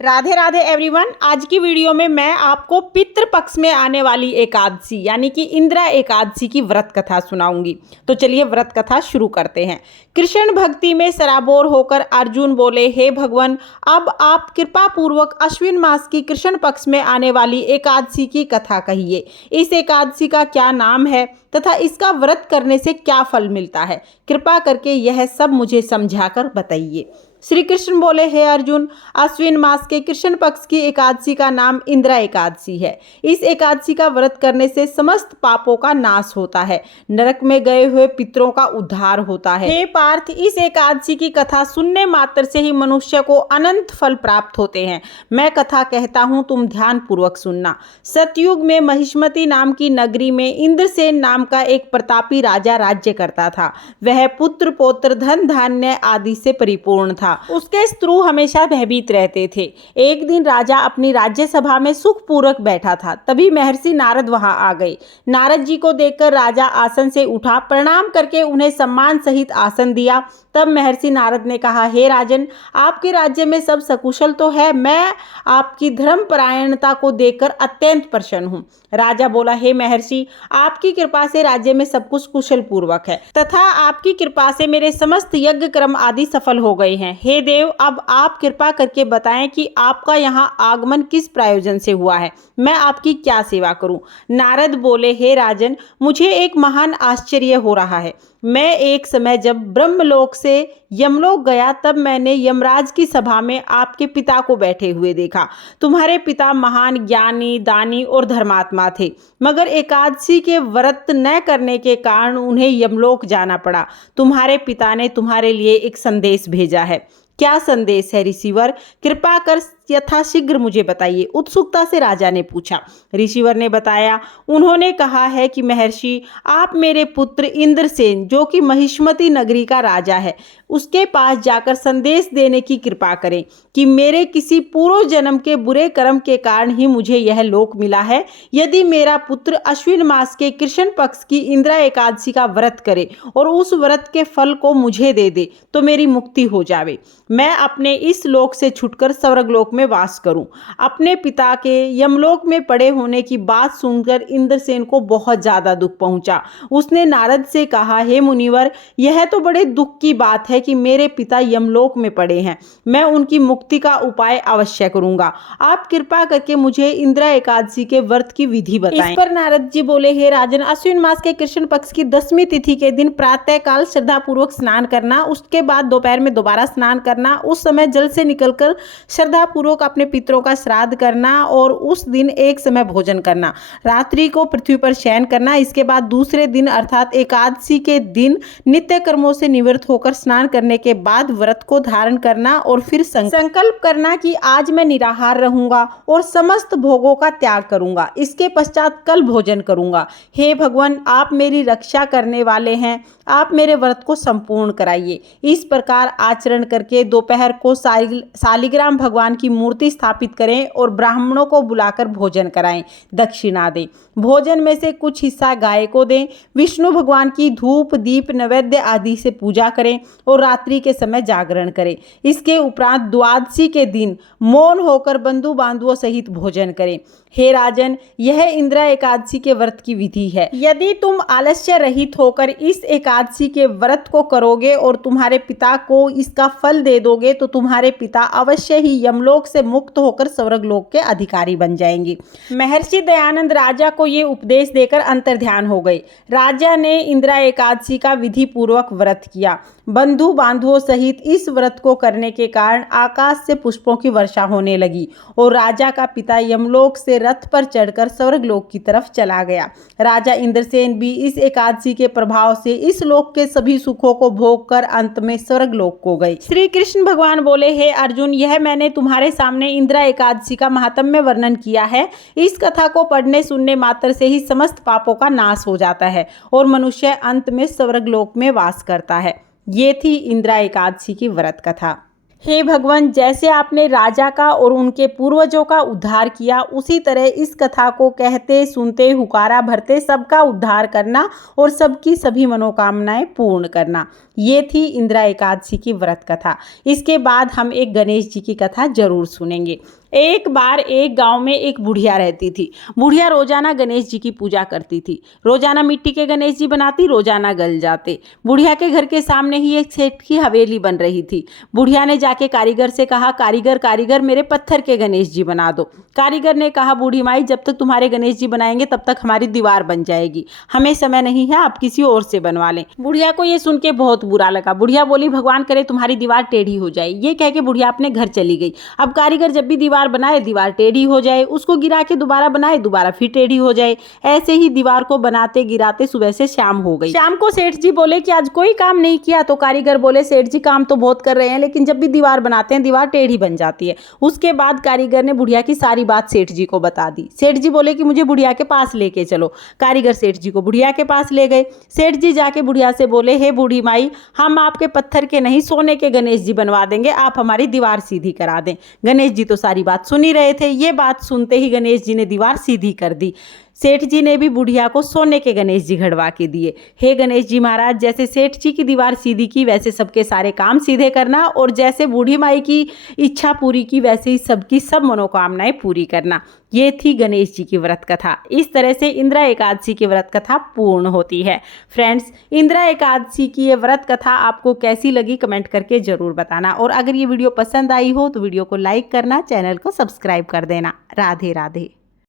Radhe Radhe everyone. आज की video में मैं आपको पितृपक्ष में आने वाली एकादशी यानी कि इंदिरा एकादशी की व्रत कथा सुनाऊंगी। तो चलिए व्रत कथा शुरू करते हैं। कृष्ण भक्ति में सराबोर होकर अर्जुन बोले, हे भगवान, अब आप कृपा पूर्वक अश्विन मास की कृष्ण पक्ष में आने वाली एकादशी की कथा कहिए। इस एकादशी का क्या नाम है तथा इसका व्रत करने से क्या फल मिलता है, कृपा करके यह सब मुझे समझाकर बताइए। श्री कृष्ण बोले, हे अर्जुन, अश्विन मास के कृष्ण पक्ष की एकादशी का नाम इंदिरा एकादशी है। इस एकादशी का व्रत करने से समस्त पापों का नाश होता है, नरक में गए हुए पितरों का उद्धार होता है। हे पार्थ, इस एकादशी की कथा सुनने मात्र से ही मनुष्य को अनंत फल प्राप्त होते हैं। मैं कथा कहता हूँ, तुम ध्यान पूर्वक सुनना। सतयुग में महिष्मती नाम की नगरी में इंद्रसेन नाम का एक प्रतापी राजा राज्य करता था। वह पुत्र पौत्र धन धान्य आदि से परिपूर्ण था। उसके शत्रु हमेशा भयभीत रहते थे। एक दिन राजा अपनी राज्य सभा में सुखपूर्वक बैठा था, तभी महर्षि नारद वहां आ गए। नारद जी को देखकर राजा आसन से उठा, प्रणाम करके उन्हें सम्मान सहित आसन दिया। तब महर्षि नारद ने कहा, हे राजन, आपके राज्य में सब सकुशल तो है। मैं आपकी धर्मपरायणता को देखकर अत्यंत प्रसन्न हूँ। राजा बोला, हे महर्षि, आपकी कृपा से राज्य में सब कुछ कुशल पूर्वक है तथा आपकी कृपा से मेरे समस्त यज्ञ कर्म आदि सफल हो गए हैं। हे देव, अब आप कृपा करके बताएं कि आपका यहाँ आगमन किस प्रयोजन से हुआ है, मैं आपकी क्या सेवा करूं। नारद बोले, हे राजन, मुझे एक महान आश्चर्य हो रहा है। मैं एक समय जब ब्रह्मलोक से यमलोक गया, तब मैंने यमराज की सभा में आपके पिता को बैठे हुए देखा। तुम्हारे पिता महान ज्ञानी, दानी और धर्मात्मा थे, मगर एकादशी के व्रत न करने के कारण उन्हें यमलोक जाना पड़ा। तुम्हारे पिता ने तुम्हारे लिए एक संदेश भेजा है। क्या संदेश है ऋषिवर? कृपा कर यथाशीघ्र मुझे बताइए, उत्सुकता से राजा ने पूछा। ऋषिवर ने बताया, उन्होंने कहा है कि महर्षि, आप मेरे पुत्र इंद्रसेन, जो कि महिष्मती नगरी का राजा है, उसके पास जाकर संदेश देने की कृपा करें कि मेरे किसी पूर्व जन्म के बुरे कर्म के कारण ही मुझे यह लोक मिला है। यदि मेरा पुत्र अश्विन मास के कृष्ण पक्ष की इंदिरा एकादशी का व्रत करे और उस व्रत के फल को मुझे दे दे तो मेरी मुक्ति हो जावे, मैं अपने इस लोक से छुटकर स्वर्गलोक में वास करूं। अपने पिता के यमलोक में पड़े होने की बात सुनकर इंद्रसेन को बहुत ज्यादा दुख पहुंचा। उसने नारद से कहा, हे मुनिवर, यह तो बड़े दुख की बात है कि मेरे पिता यमलोक में पड़े हैं। मैं उनकी मुक्ति का उपाय अवश्य करूंगा। आप कृपा करके मुझे इंदिरा एकादशी के व्रत की विधि बताएं। इस पर नारद जी बोले, हे राजन, अश्विन मास के कृष्ण पक्ष की 10वीं तिथि के दिन प्रातः काल श्रद्धा पूर्वक स्नान करना, उसके बाद दोपहर में दोबारा स्नान करना, उस समय जल से निकलकर श्रद्धा पूर्वक अपने पितरों का श्राद्ध करना और उस दिन एक समय भोजन करना, रात्रि को पृथ्वी पर शयन करना। इसके बाद दूसरे दिन अर्थात एकादशी के दिन नित्य कर्मों से निवृत्त होकर स्नान करने के बाद व्रत को धारण करना और फिर संकल्प करना कि आज मैं निराहार रहूंगा और समस्त भोगों का त्याग करूंगा। इसके पश्चात कल भोजन करूंगा। हे भगवान, आप मेरी रक्षा करने वाले हैं, आप मेरे व्रत को संपूर्ण कराइए। इस प्रकार आचरण करके दोपहर को शालिग्राम भगवान की मूर्ति स्थापित करें और ब्राह्मणों को बुलाकर भोजन कराएं, दक्षिणा दें। भोजन में से कुछ हिस्सा गाय को दें। विष्णु भगवान की धूप दीप नैवेद्य आदि से पूजा करें और रात्रि के समय जागरण करें। इसके उपरांत द्वादशी के दिन मौन होकर बंधु बांधवों सहित भोजन करें। हे राजन, यह इंदिरा एकादशी के व्रत की विधि है। यदि तुम आलस्य रहित होकर इस एकादशी के व्रत को करोगे और तुम्हारे पिता को इसका फल दे दोगे तो तुम्हारे पिता अवश्य ही यमलोक से मुक्त होकर स्वर्गलोक के अधिकारी बन जाएंगे। महर्षि दयानंद राजा को ये उपदेश देकर अंतर्ध्यान हो गए। राजा ने इंदिरा एकादशी का विधि पूर्वक व्रत किया। बंधु बांधवों सहित इस व्रत को करने के कारण आकाश से पुष्पों की वर्षा होने लगी और राजा का पिता यमलोक से रथ पर चढ़कर स्वर्गलोक की तरफ चला गया। राजा इंद्रसेन भी इस एकादशी के प्रभाव से इस लोक के सभी सुखों को भोग कर अंत में स्वर्गलोक को गए। श्री कृष्ण भगवान बोले, हे अर्जुन, यह मैंने तुम्हारे सामने इंदिरा एकादशी का महात्म्य वर्णन किया है। इस कथा को पढ़ने सुनने मात्र से ही समस्त पापों का नाश हो जाता है और मनुष्य अंत में स्वर्गलोक में वास करता है। ये थी इंदिरा एकादशी की व्रत कथा। हे भगवान, जैसे आपने राजा का और उनके पूर्वजों का उद्धार किया, उसी तरह इस कथा को कहते सुनते हुकारा भरते सबका उद्धार करना और सबकी सभी मनोकामनाएं पूर्ण करना। ये थी इंदिरा एकादशी की व्रत कथा। इसके बाद हम एक गणेश जी की कथा जरूर सुनेंगे। एक बार एक गांव में एक बुढ़िया रहती थी। बुढ़िया रोजाना गणेश जी की पूजा करती थी। रोजाना मिट्टी के गणेश जी बनाती, रोजाना गल जाते। बुढ़िया के घर के सामने ही एक सेठ की हवेली बन रही थी। बुढ़िया ने जाके कारीगर से कहा, कारीगर कारीगर मेरे पत्थर के गणेश जी बना दो। कारीगर ने कहा, बूढ़ी माई जब तक तुम्हारे गणेश जी बनाएंगे तब तक हमारी दीवार बन जाएगी, हमें समय नहीं है, आप किसी और से बनवा लें। बुढ़िया को ये सुन के बहुत बुरा लगा। बुढ़िया बोली, भगवान करे तुम्हारी दीवार टेढ़ी हो जाए। ये कह के बुढ़िया अपने घर चली गई। अब कारीगर जब भी दीवार बनाए, दीवार टेढ़ी हो जाए, उसको गिरा के दोबारा बनाए, दोबारा फिर टेढ़ी हो जाए। ऐसे ही दीवार को बनाते गिराते सुबह से शाम हो गई। शाम को सेठ जी बोले कि आज कोई काम नहीं किया। तो कारीगर बोले, सेठ जी काम तो बहुत कर रहे हैं, लेकिन जब भी दीवार बनाते हैं दीवार टेढ़ी बन जाती है। उसके बाद कारीगर ने बुढ़िया की सारी बात सेठ जी को बता दी। सेठ जी बोले कि मुझे बुढ़िया के पास लेके चलो। कारीगर सेठ जी को बुढ़िया के पास ले गए। सेठ जी जाके बुढ़िया से बोले, हे बूढ़ी माई, हम आपके पत्थर के नहीं सोने के गणेश जी बनवा देंगे, आप हमारी दीवार सीधी करा दें। गणेश जी तो सारी बात सुन ही रहे थे। ये बात सुनते ही गणेश जी ने दीवार सीधी कर दी। सेठ जी ने भी बुढ़िया को सोने के गणेश जी घड़वा के दिए। हे गणेश जी महाराज, जैसे सेठ जी की दीवार सीधी की वैसे सबके सारे काम सीधे करना, और जैसे बूढ़ी माई की इच्छा पूरी की वैसे ही सबकी सब मनोकामनाएं पूरी करना। ये थी गणेश जी की व्रत कथा। इस तरह से इंदिरा एकादशी की व्रत कथा पूर्ण होती है। फ्रेंड्स, इंदिरा एकादशी की ये व्रत कथा आपको कैसी लगी कमेंट करके जरूर बताना, और अगर ये वीडियो पसंद आई हो तो वीडियो को लाइक करना, चैनल को सब्सक्राइब कर देना। राधे राधे।